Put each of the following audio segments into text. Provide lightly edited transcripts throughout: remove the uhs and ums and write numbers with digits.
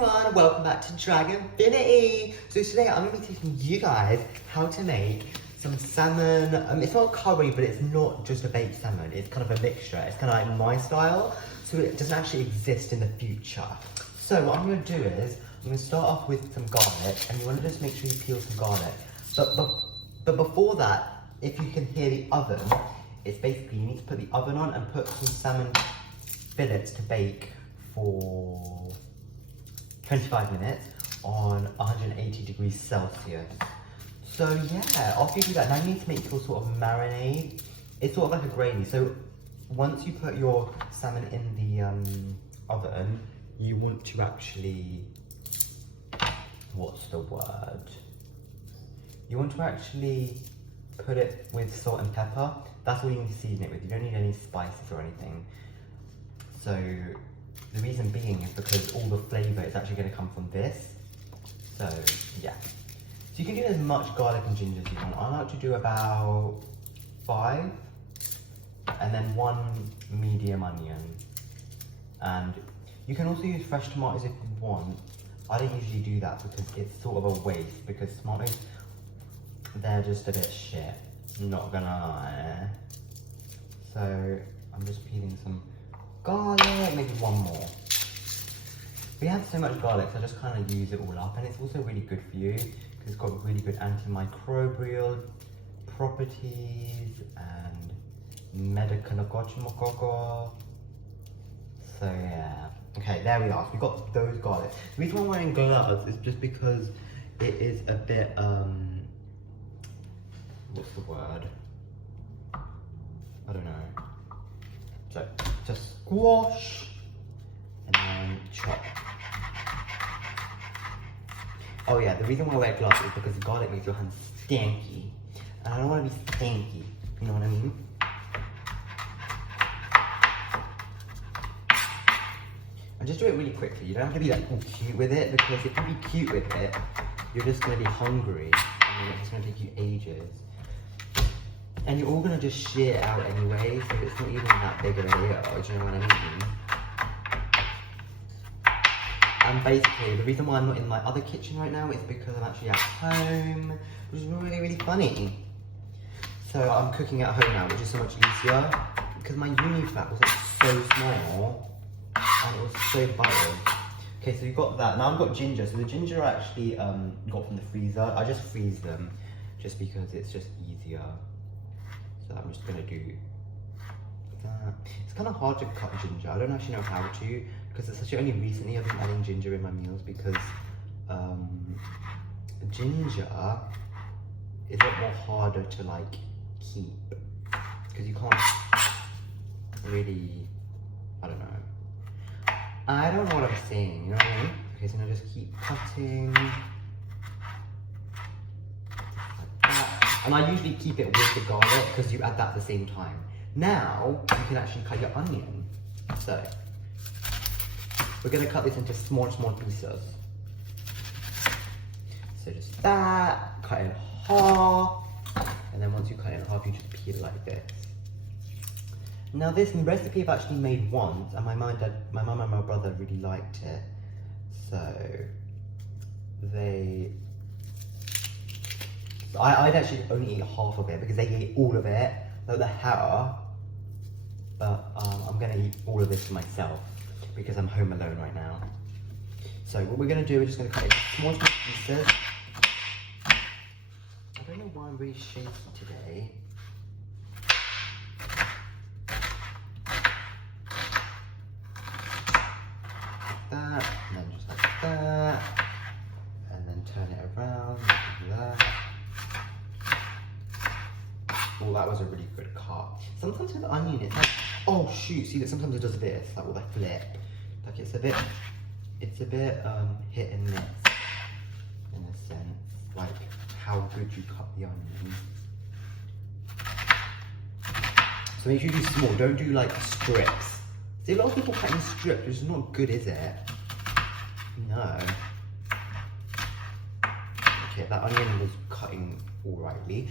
everyone, welcome back to Dragonfinity. So today I'm going to be teaching you guys how to make some salmon. It's not a curry, but it's not just a baked salmon. It's kind of a mixture. It's kind of like my style, so it doesn't actually exist in the future. So what I'm going to do is, I'm going to start off with some garlic, and you want to just make sure you peel some garlic. But before that, if you can hear the oven, it's basically you need to put the oven on and put some salmon fillets to bake for 25 minutes on 180 degrees Celsius. So yeah, after you do that, now you need to make your sort of marinade. It's sort of like a gravy. So once you put your salmon in the oven, you want to actually, what's the word? You want to actually put it with salt and pepper. That's all you need to season it with. You don't need any spices or anything. So the reason being is because all the flavour is actually going to come from this. So yeah. So you can do as much garlic and ginger as you want. I like to do about 5 and then 1 medium onion. And you can also use fresh tomatoes if you want. I don't usually do that because it's sort of a waste, because tomatoes, they're just a bit shit, not gonna lie. So I'm just peeling some garlic, maybe 1 more. We have so much garlic, so I just kind of use it all up, and it's also really good for you because it's got really good antimicrobial properties and medical. So yeah. Okay, there we are. So we got those garlic. The reason why I'm wearing gloves is just because it is a bit what's the word? I don't know. So just squash and then chop. Oh yeah, the reason why I wear gloves is because the garlic makes your hands stanky, and I don't want to be stanky. You know what I mean? And just do it really quickly. You don't have to be like all cute with it, because if you be cute with it, you're just going to be hungry, and it's going to take you ages. And you're all going to just shit it out anyway, so it's not even that big of a deal, do you know what I mean? And basically, the reason why I'm not in my other kitchen right now is because I'm actually at home, which is really, really funny. So I'm cooking at home now, which is so much easier, because my uni flat was like so small, and it was so vital. Okay, so you've got that. Now I've got ginger. So the ginger I actually got from the freezer. I just freeze them, just because it's just easier. So I'm just gonna do that. It's kind of hard to cut ginger. I don't actually know how to, because it's actually only recently I've been adding ginger in my meals, because ginger is a lot more harder to like keep, because you can't really, I don't know what I'm saying, you know what I mean? Okay, so now just keep cutting. And I usually keep it with the garlic, because you add that at the same time. Now, you can actually cut your onion. So, we're going to cut this into small pieces. So just that, cut it in half, and then once you cut it in half, you just peel it like this. Now this recipe I've actually made once, and my mum and my brother really liked it. So, I'd actually only eat half of it because they ate all of it, like the hell. But I'm gonna eat all of this for myself because I'm home alone right now. So what we're gonna do, we're just gonna cut it into small pieces. I don't know why I'm really shaky today. Like that, and then just like that, and then turn it around like that. Oh, that was a really good cut. Sometimes with onion, it's like, oh shoot, see that sometimes it does this, like with a flip. Like it's a bit hit and miss, in a sense, like how good you cut the onion. So make sure you do small, don't do like strips. See, a lot of people cut in strips, which is not good, is it? No. Okay, that onion was cutting alrightly.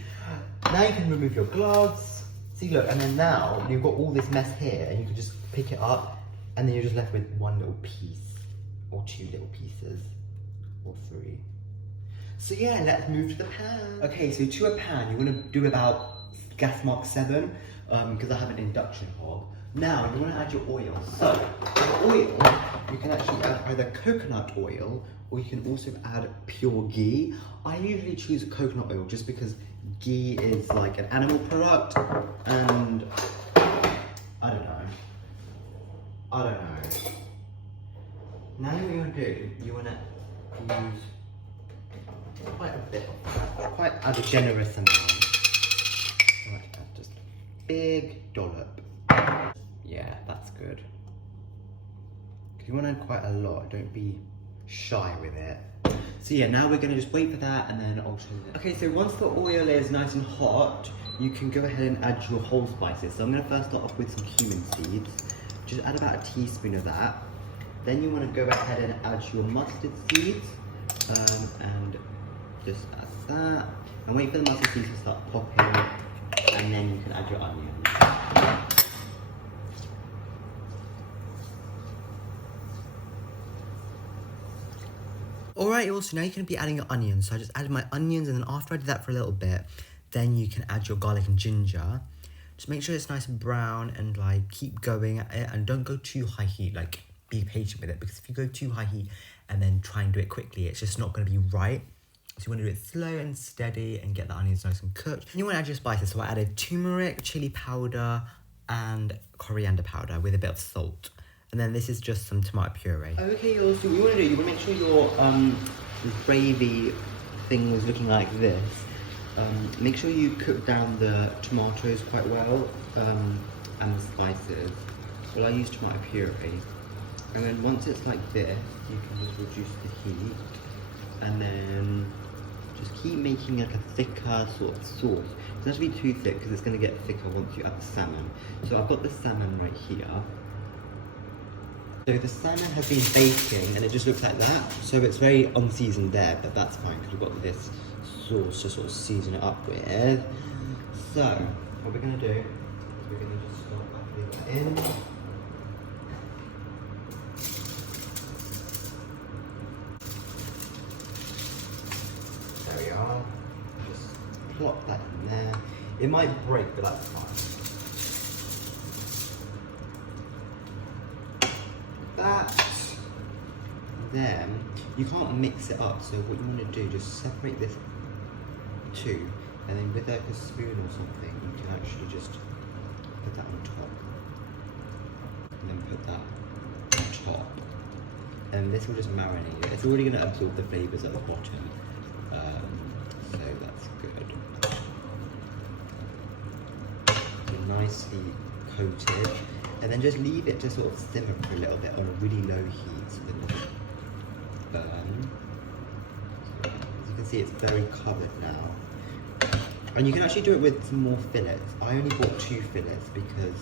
Now you can remove your gloves. See, look, and then now you've got all this mess here, and you can just pick it up, and then you're just left with one little piece. or 2 little pieces, or 3. So yeah, let's move to the pan. Okay, so to a pan, you want to do about gas mark 7, because I have an induction hob. Now, you want to add your oil. So, for oil, you can actually add either coconut oil, or you can also add pure ghee. I usually choose coconut oil just because ghee is like an animal product, and I don't know. Now what you want to do, you want to use quite a bit of that, quite a generous amount. Right, that's just a big dollop. Yeah, that's good. Because you want to add quite a lot, don't be shy with it. So yeah, now we're going to just wait for that and then I'll show you. Okay, so once the oil is nice and hot, you can go ahead and add your whole spices. So I'm going to first start off with some cumin seeds. Just add about a teaspoon of that. Then you want to go ahead and add your mustard seeds. And just add that. And wait for the mustard seeds to start popping. And then you can add your onions. Alright, also now you're going to be adding your onions. So I just added my onions, and then after I did that for a little bit, then you can add your garlic and ginger. Just make sure it's nice and brown, and like keep going at it, and don't go too high heat. Like, be patient with it, because if you go too high heat and then try and do it quickly, it's just not going to be right. So you want to do it slow and steady and get the onions nice and cooked. And you want to add your spices. So I added turmeric, chili powder, and coriander powder with a bit of salt. And then this is just some tomato puree. Okay, also what you want to do, you want to make sure your gravy thing was looking like this. Make sure you cook down the tomatoes quite well, and the spices. Well, I use tomato puree. And then once it's like this, you can just reduce the heat. And then just keep making like a thicker sort of sauce. It doesn't have to be too thick because it's going to get thicker once you add the salmon. So I've got the salmon right here. So the salmon has been baking and it just looks like that. So it's very unseasoned there, but that's fine because we've got this sauce to sort of season it up with. So what we're going to do is we're going to just start putting that in. There we are. Just plop that in there. It might break, but that's fine. That. Then you can't mix it up, so what you want to do, just separate this two, and then with like a spoon or something, you can actually just put that on top, and then put that on top, and this will just marinate it. It's already going to absorb the flavours at the bottom, so that's good. So nicely coated, and then just leave it to sort of simmer for a little bit on a really low heat so that it doesn't burn. So, as you can see, it's very covered now. And you can actually do it with some more fillets. I only bought 2 fillets because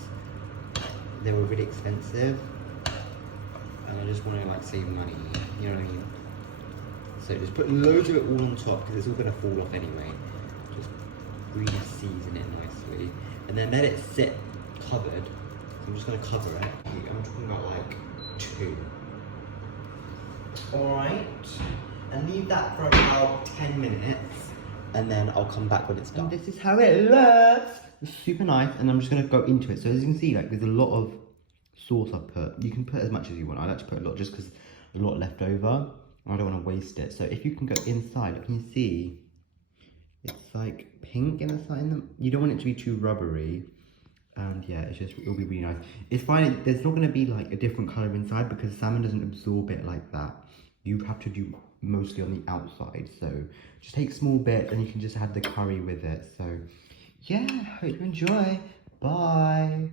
they were really expensive. And I just want to like save money, you know what I mean? So just put loads of it all on top because it's all going to fall off anyway. Just really season it nicely. And then let it sit covered. So I'm just going to cover it. I'm talking about like 2. Alright. And leave that for about 10 minutes. And then I'll come back when it's done. And this is how it looks. It's super nice. And I'm just going to go into it. So as you can see, like there's a lot of sauce I've put. You can put as much as you want. I like to put a lot just because a lot left over. I don't want to waste it. So if you can go inside, you can see it's like pink inside. You don't want it to be too rubbery. And yeah, it'll be really nice. It's fine, there's not going to be like a different colour inside because salmon doesn't absorb it like that. You have to do mostly on the outside. So just take small bits and you can just have the curry with it. So yeah, hope you enjoy. Bye.